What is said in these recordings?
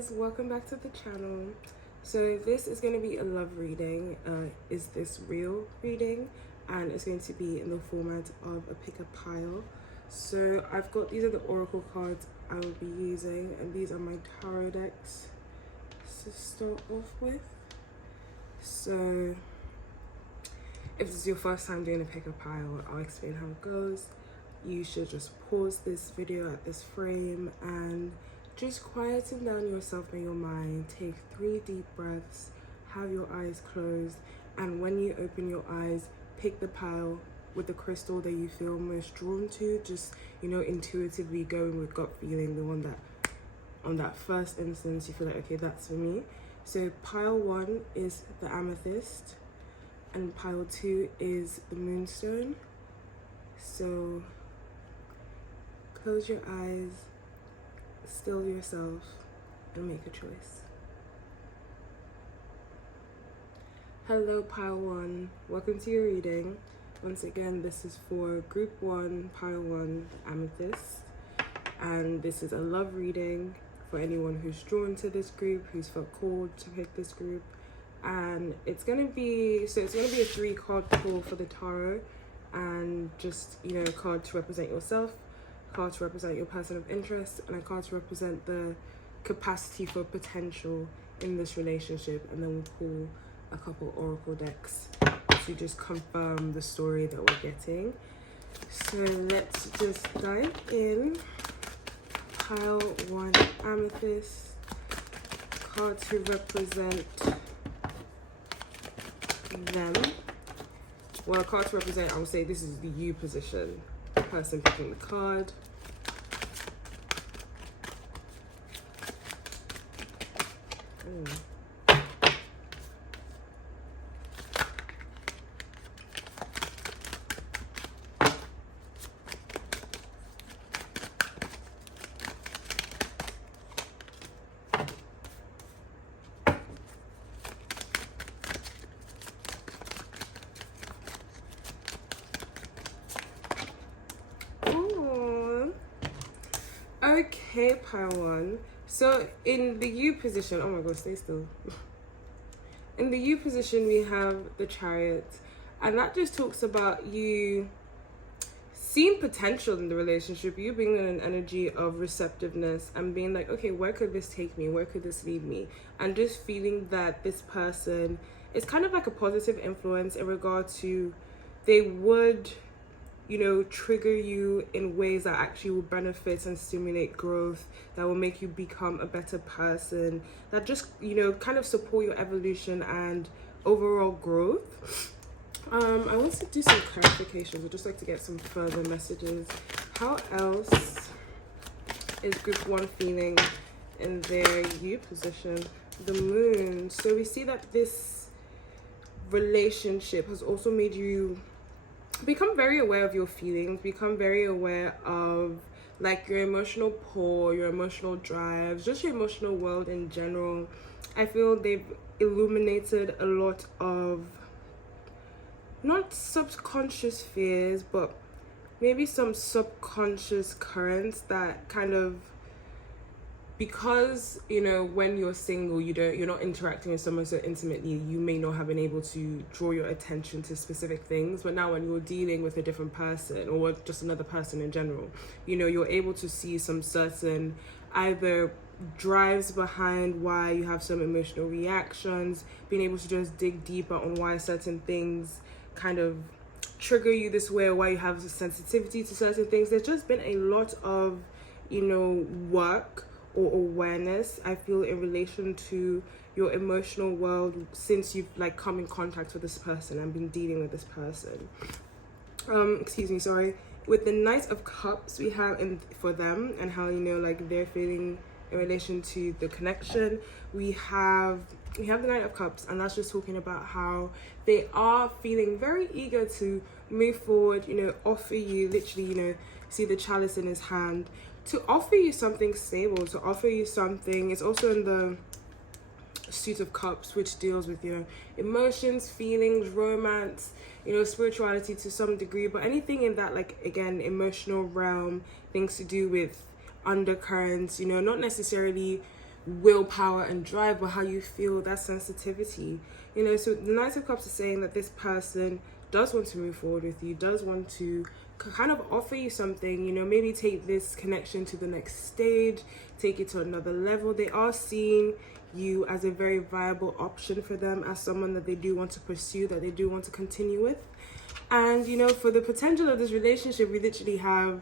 guys, welcome back to the channel. So this is going to be a love reading. Is this real reading? And it's going to be in the format of a pick a pile. So I've got, these are the oracle cards I will be using, and these are my tarot decks to start off with. So if this is your first time doing a pick a pile, I'll explain how it goes. You should just pause this video at this frame and just quieten down yourself and your mind. Take 3 deep breaths, have your eyes closed, and when you open your eyes, pick the pile with the crystal that you feel most drawn to. Just, intuitively going with gut feeling, the one that on that first instance you feel like, okay, that's for me. So pile 1 is the amethyst and pile 2 is the moonstone. So close your eyes, still yourself, and make a choice. Hello pile 1, welcome to your reading. Once again, this is for group 1, pile 1, amethyst, and this is a love reading for anyone who's drawn to this group, who's felt called to pick this group. And it's gonna be a 3 card pull for the tarot, and just a card to represent yourself, a card to represent your person of interest, and a card to represent the capacity for potential in this relationship. And then we'll pull a couple oracle decks to just confirm the story that we're getting. So let's just dive in. Pile 1, amethyst, card to represent them. Well, a card to represent, I would say this is the you position, the person picking the card. Okay, pile 1. So in the you position, oh my god, stay still. In the you position, we have the Chariot, and that just talks about you seeing potential in the relationship, you being in an energy of receptiveness and being like, okay, where could this take me? Where could this lead me? And just feeling that this person is kind of like a positive influence in regard to they would trigger you in ways that actually will benefit and stimulate growth, that will make you become a better person, that just, kind of support your evolution and overall growth. I want to do some clarifications. I'd just like to get some further messages. How else is group 1 feeling in their you position? The moon. So we see that this relationship has also made you become very aware of your feelings, become very aware of like your emotional pull, your emotional drives, just your emotional world in general. I feel they've illuminated a lot of not subconscious fears, but maybe some subconscious currents that kind of, because when you're single, you're not interacting with someone so intimately, you may not have been able to draw your attention to specific things. But now when you're dealing with a different person, or just another person in general, you're able to see some certain either drives behind why you have some emotional reactions, being able to just dig deeper on why certain things kind of trigger you this way, or why you have a sensitivity to certain things. There's just been a lot of work or awareness, I feel, in relation to your emotional world since you've come in contact with this person and been dealing with this person. With the Knight of Cups, we have for them and how they're feeling in relation to the connection. We have the Knight of Cups, and that's just talking about how they are feeling very eager to move forward, offer you literally, see the chalice in his hand, to offer you something stable, to offer you something. It's also in the Suit of Cups, which deals with emotions, feelings, romance, spirituality to some degree, but anything in that, again, emotional realm, things to do with undercurrents, not necessarily willpower and drive, but how you feel, that sensitivity. You know, so the Knight of Cups is saying that this person does want to move forward with you, does want to kind of offer you something, you know, maybe take this connection to the next stage, take it to another level. They are seeing you as a very viable option for them, as someone that they do want to pursue, that they do want to continue with. And, you know, for the potential of this relationship, we literally have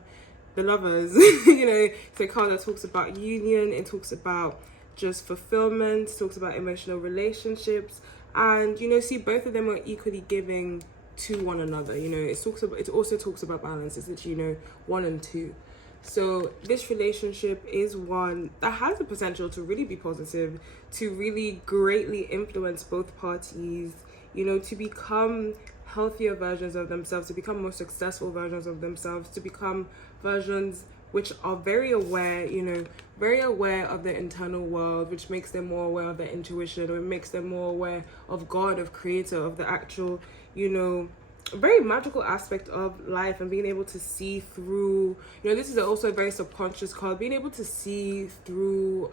the Lovers. You know, it's a card that talks about union, it talks about just fulfillment, talks about emotional relationships. And, you know, see, both of them are equally giving to one another. You know, it also talks about balance. It's literally, you know, 1 and 2. So this relationship is one that has the potential to really be positive, to really greatly influence both parties, you know, to become healthier versions of themselves, to become more successful versions of themselves, to become versions which are very aware, you know, very aware of their internal world, which makes them more aware of their intuition, or it makes them more aware of God, of Creator, of the actual, you know, very magical aspect of life, and being able to see through, you know, this is also a very subconscious card, being able to see through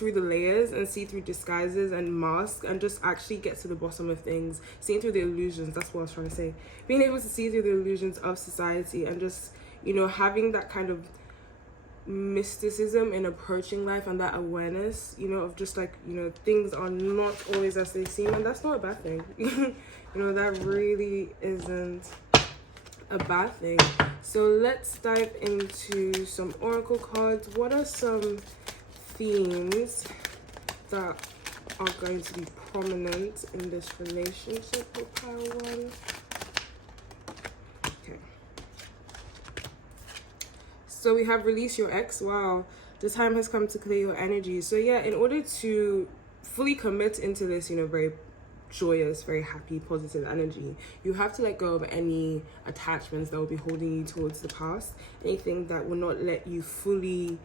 the layers, and see through disguises and masks, and just actually get to the bottom of things, seeing through the illusions. That's what I was trying to say. Being able to see through the illusions of society, and just, you know, having that kind of mysticism in approaching life, and that awareness, you know, of just like, you know, things are not always as they seem, and that's not a bad thing. You know, that really isn't a bad thing. So let's dive into some oracle cards. What are some themes that are going to be prominent in this relationship with pile 1? Okay. So we have release your ex. Wow. The time has come to clear your energy. So yeah, in order to fully commit into this, you know, very joyous, very happy, positive energy, you have to let go of any attachments that will be holding you towards the past, anything that will not let you fully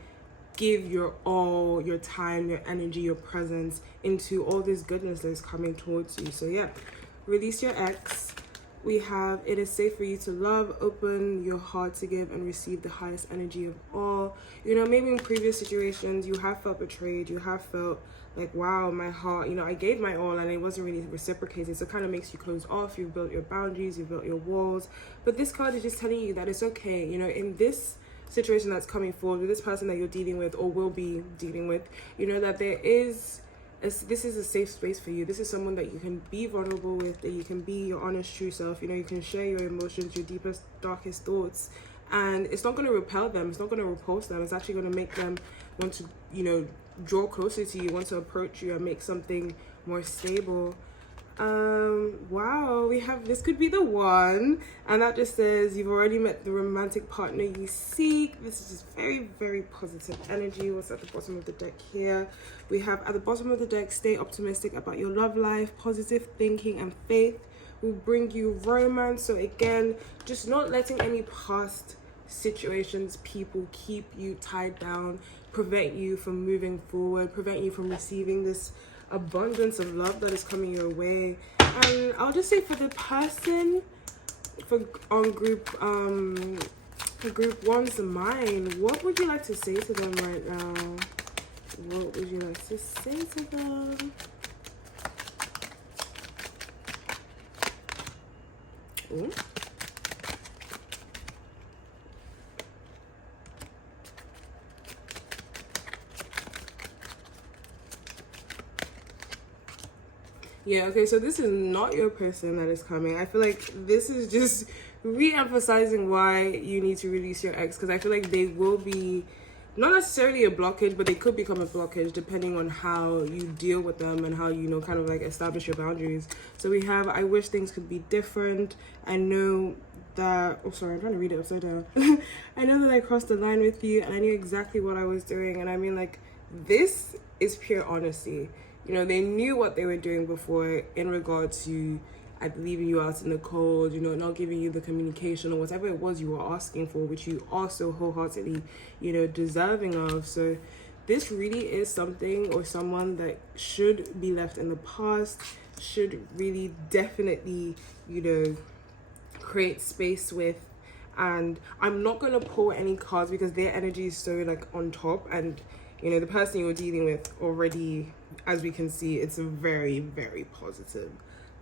give your all, your time, your energy, your presence into all this goodness that is coming towards you. So yeah, release your ex. We have, it is safe for you to love, open your heart to give and receive the highest energy of all. You know, maybe in previous situations you have felt betrayed, you have felt like, wow, my heart, you know, I gave my all and it wasn't really reciprocated, so it kind of makes you close off. You've built your boundaries, you've built your walls, but this card is just telling you that it's okay. You know, in this situation that's coming forward, with this person that you're dealing with or will be dealing with, you know, that this is a safe space for you. This is someone that you can be vulnerable with, that you can be your honest, true self. You know, you can share your emotions, your deepest, darkest thoughts, and it's not going to repel them. It's not going to repulse them. It's actually going to make them want to, you know, draw closer to you, want to approach you and make something more stable. Wow, we have, this could be the one, and that just says you've already met the romantic partner you seek. This is just very, very positive energy. What's at the bottom of the deck here? We have at the bottom of the deck, stay optimistic about your love life. Positive thinking and faith will bring you romance. So again, just not letting any past situations, people keep you tied down, prevent you from moving forward, prevent you from receiving this abundance of love that is coming your way. And I'll just say, for the person on group 1's mind, what would you like to say to them right now? What would you like to say to them? Ooh. Yeah, okay, so this is not your person that is coming. I feel like this is just re-emphasizing why you need to release your ex, because I feel like they will be not necessarily a blockage, but they could become a blockage depending on how you deal with them and how, you know, kind of like establish your boundaries. So we have, I wish things could be different. I know that, oh sorry, I'm trying to read it upside down. I know that I crossed the line with you and I knew exactly what I was doing. And I mean, like, this is pure honesty. You know, they knew what they were doing before in regard to leaving you out in the cold, you know, not giving you the communication or whatever it was you were asking for, which you are so wholeheartedly, you know, deserving of. So this really is something or someone that should be left in the past, should really definitely, you know, create space with And I'm not going to pull any cards because their energy is so like on top, and you know, the person you're dealing with already, as we can see, it's a very, very positive,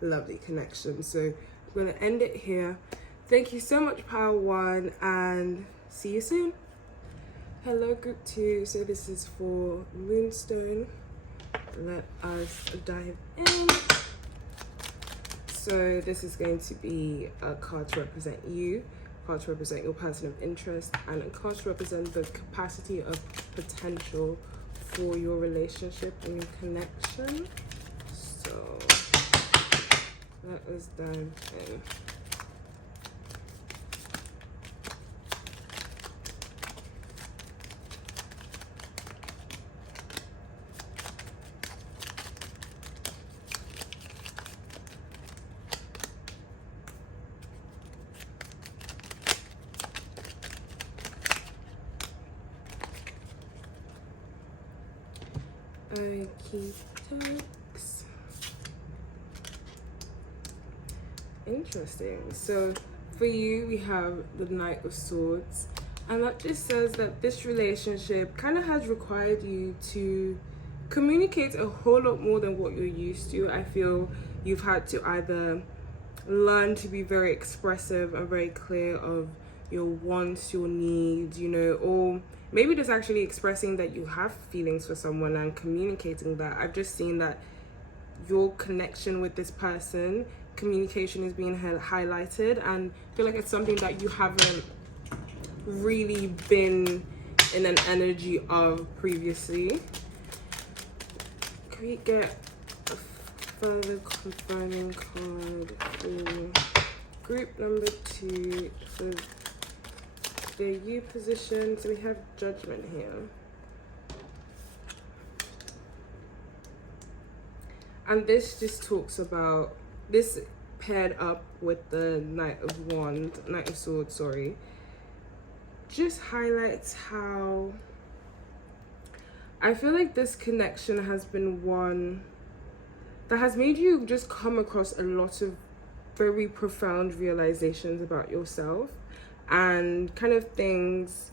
lovely connection. So I'm going to end it here. Thank you so much, Power One, and see you soon. Hello, Group 2. So this is for Moonstone. Let us dive in. So this is going to be a card to represent you, a card to represent your person of interest, and a card to represent the capacity of potential for your relationship and your connection. So let us dive in. Okey-dokes. Interesting. So for you, we have the Knight of Swords, and that just says that this relationship kind of has required you to communicate a whole lot more than what you're used to. I feel you've had to either learn to be very expressive and very clear of your wants, your needs, you know, or maybe just actually expressing that you have feelings for someone and communicating that. I've just seen that your connection with this person, communication is being highlighted, and I feel like it's something that you haven't really been in an energy of previously. Can we get a further confirming card for group number 2 for the U position? So we have Judgment here, and this just talks about this paired up with the Knight of Swords, sorry, just highlights how I feel like this connection has been one that has made you just come across a lot of very profound realizations about yourself and kind of things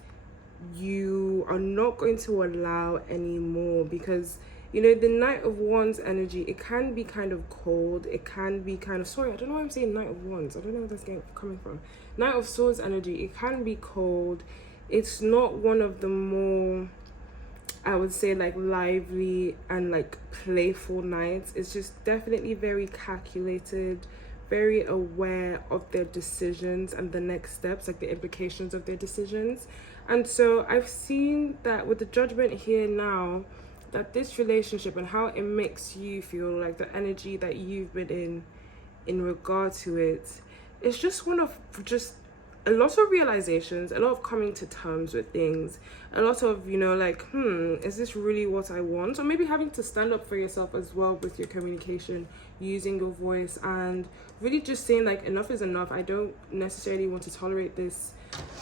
you are not going to allow anymore. Because, you know, the Knight of Wands energy, it can be kind of cold, it can be kind of, sorry, I don't know why I'm saying Knight of Wands, I don't know where that's coming from. Knight of Swords energy, it can be cold. It's not one of the more, I would say, like lively and like playful nights. It's just definitely very calculated, very aware of their decisions and the next steps, like the implications of their decisions. And so I've seen that with the Judgment here now, that this relationship and how it makes you feel, like the energy that you've been in regard to it, it's just one of just a lot of realizations, a lot of coming to terms with things, a lot of, you know, like, is this really what I want? Or maybe having to stand up for yourself as well with your communication, using your voice, and really just saying like, enough is enough. I don't necessarily want to tolerate this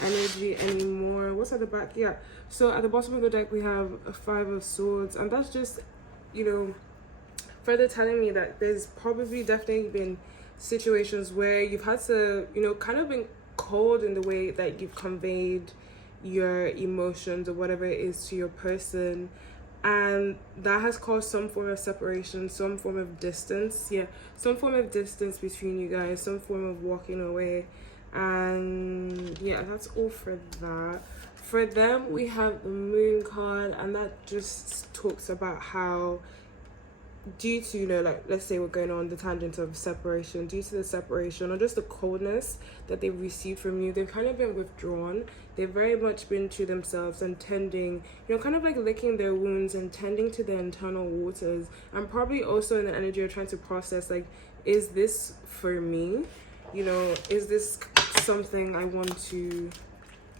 energy anymore. What's at the back? Yeah, so at the bottom of the deck we have a 5 of Swords, and that's just, you know, further telling me that there's probably definitely been situations where you've had to, you know, kind of been cold in the way that you've conveyed your emotions or whatever it is to your person, and that has caused some form of separation, some form of distance, some form of distance between you guys, some form of walking away. And yeah, that's all for that. For them, we have the Moon card, and that just talks about how, due to, you know, like, let's say we're going on the tangent of separation, due to the separation or just the coldness that they've received from you, they've kind of been withdrawn. They've very much been to themselves and tending, you know, kind of like licking their wounds and tending to their internal waters, and probably also in the energy of trying to process, like, is this for me? You know, is this something I want to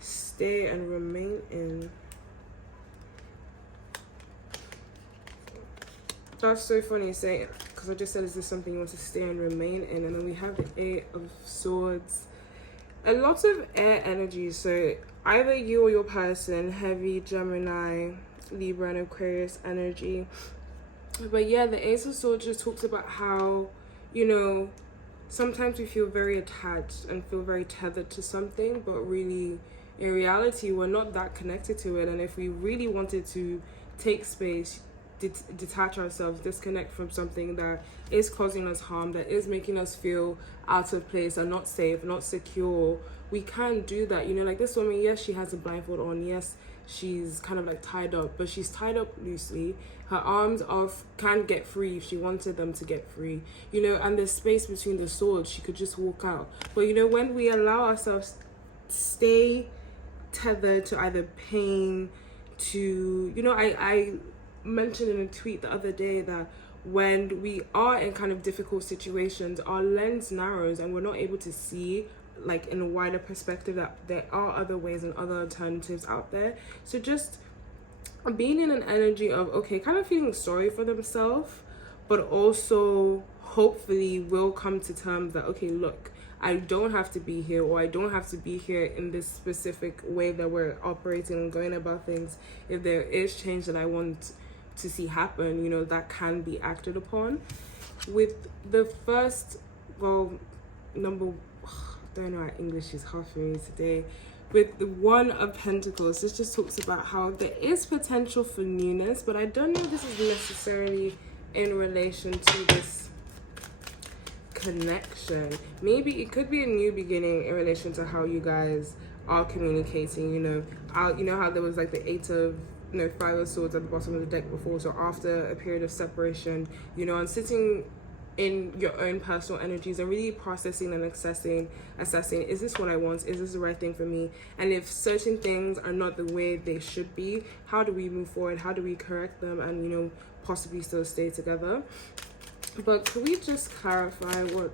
stay and remain in? That's so funny saying, because I just said, is this something you want to stay and remain in? And then we have the 8 of Swords. A lot of air energy, so either you or your person, heavy Gemini, Libra, and Aquarius energy. But yeah, the Ace of Swords just talks about how, you know, sometimes we feel very attached and feel very tethered to something, but really in reality we're not that connected to it. And if we really wanted to take space, detach ourselves, disconnect from something that is causing us harm, that is making us feel out of place and not safe, not secure, we can do that. Like this woman, yes, she has a blindfold on, yes, she's kind of like tied up, but she's tied up loosely. Her arms can get free if she wanted them to get free, and there's space between the swords. She could just walk out. But when we allow ourselves to stay tethered to either pain, to I mentioned in a tweet the other day that when we are in kind of difficult situations, our lens narrows and we're not able to see like in a wider perspective that there are other ways and other alternatives out there. So just being in an energy of kind of feeling sorry for themselves, but also hopefully will come to terms that look, I don't have to be here, or I don't have to be here in this specific way that we're operating and going about things. If there is change that I want to see happen, that can be acted upon. With the first, number, I don't know, our English is hard for me today. With the One of Pentacles, this just talks about how there is potential for newness, but I don't know if this is necessarily in relation to this connection. Maybe it could be a new beginning in relation to how you guys are communicating. How there was like the Five of Swords at the bottom of the deck before. So after a period of separation, and sitting in your own personal energies and really processing and assessing, is this what I want? Is this the right thing for me? And if certain things are not the way they should be, how do we move forward? How do we correct them and, possibly still stay together? But could we just clarify what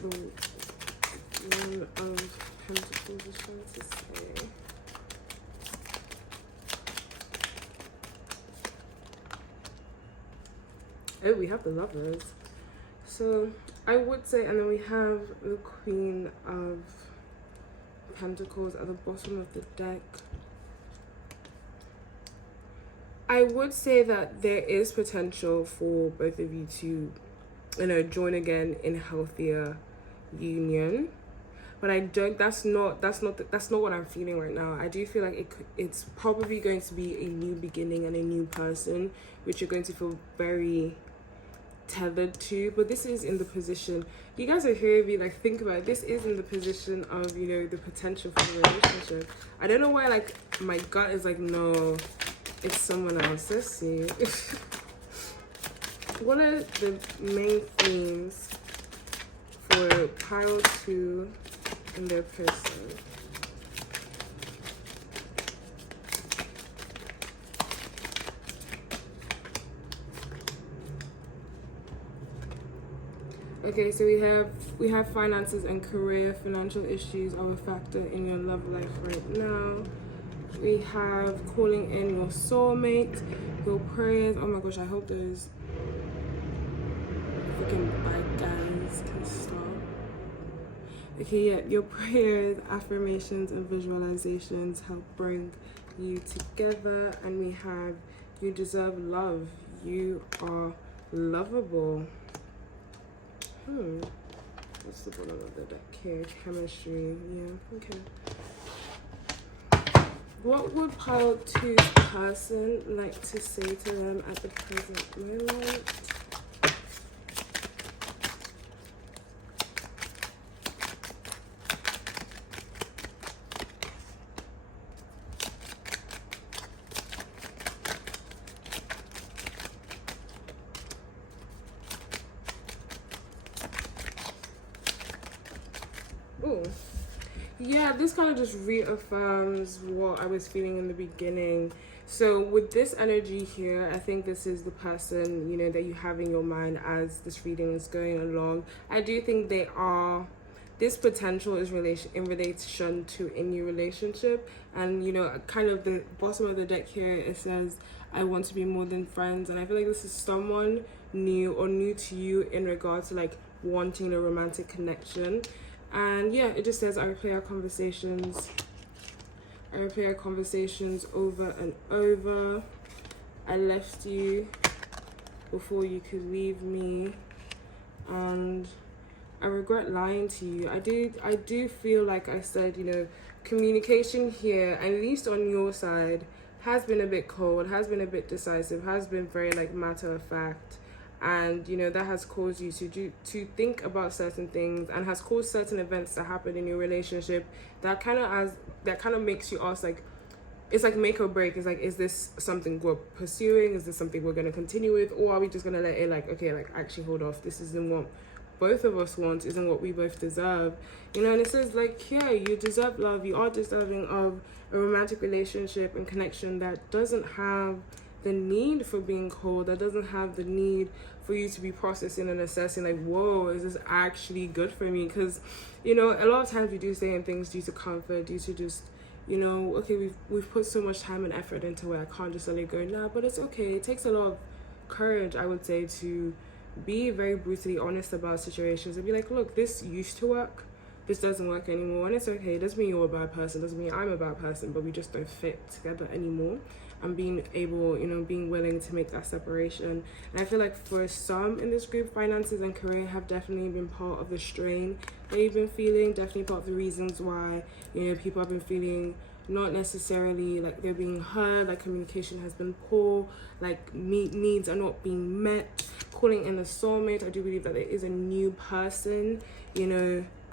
the One of Pentacles is trying to say? Oh, we have the Lovers. So I would say, and then we have the Queen of Pentacles at the bottom of the deck. I would say that there is potential for both of you to, join again in healthier union. But I don't. That's not what I'm feeling right now. I do feel like it's probably going to be a new beginning and a new person, which you're going to feel very tethered to. But this is in the position, you guys are hearing me like think about it, this is in the position of the potential for the relationship. I don't know why my gut is like, no, it's someone else. Let's see. What are the main themes for pile 2 in their person? Okay, so we have finances and career. Financial issues are a factor in your love life right now. We have calling in your soulmate, your prayers. Oh my gosh, I hope those freaking bad guys can stop. Okay, yeah, your prayers, affirmations, and visualizations help bring you together. And we have you deserve love. You are lovable. What's the bottom of the deck here? Chemistry. Yeah, okay. What would pile 2's person like to say to them at the present moment? Oh, yeah, this kind of just reaffirms what I was feeling in the beginning. So with this energy here, I think this is the person, that you have in your mind as this reading is going along. I do think this potential is in relation to a new relationship. And, kind of the bottom of the deck here, it says, I want to be more than friends. And I feel like this is someone new or new to you in regards to wanting a romantic connection. And yeah, it just says I replay our conversations over and over. I left you before you could leave me. and I regret lying to you. I do feel like I said, communication here, at least on your side, has been a bit cold, has been a bit decisive, has been very like matter of fact. And that has caused you to think about certain things, and has caused certain events to happen in your relationship that kind of makes you ask, like, it's like make or break. It's like, is this something we're pursuing? Is this something we're going to continue with? Or are we just going to let it, like, okay, like, actually hold off, this isn't what both of us want, isn't what we both deserve, and it says, like, yeah, you deserve love, you are deserving of a romantic relationship and connection that doesn't have the need for being cold, that doesn't have the need for you to be processing and assessing, like, whoa, is this actually good for me? Because a lot of times we do say things due to comfort, due to just okay, we've put so much time and effort into it, I can't just let it go now. But it's okay, it takes a lot of courage, I would say, to be very brutally honest about situations and be like, look, this used to work, this doesn't work anymore, and it's okay. It doesn't mean you're a bad person, doesn't mean I'm a bad person, but we just don't fit together anymore. And being able, being willing to make that separation. And I feel like for some in this group, finances and career have definitely been part of the strain that you've been feeling, definitely part of the reasons why, people have been feeling not necessarily like they're being heard, like communication has been poor, like needs are not being met. Calling in a soulmate, I do believe that there is a new person,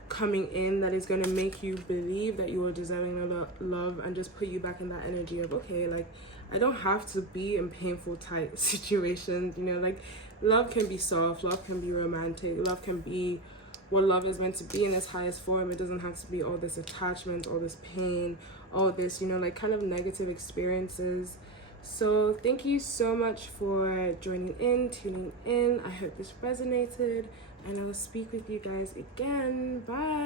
coming in that is going to make you believe that you are deserving of love, and just put you back in that energy of, okay, like, I don't have to be in painful tight situations, like, love can be soft, love can be romantic, love can be what love is meant to be in its highest form. It doesn't have to be all this attachment, all this pain, all this, like, kind of negative experiences. So thank you so much for joining in, tuning in. I hope this resonated, and I will speak with you guys again. Bye.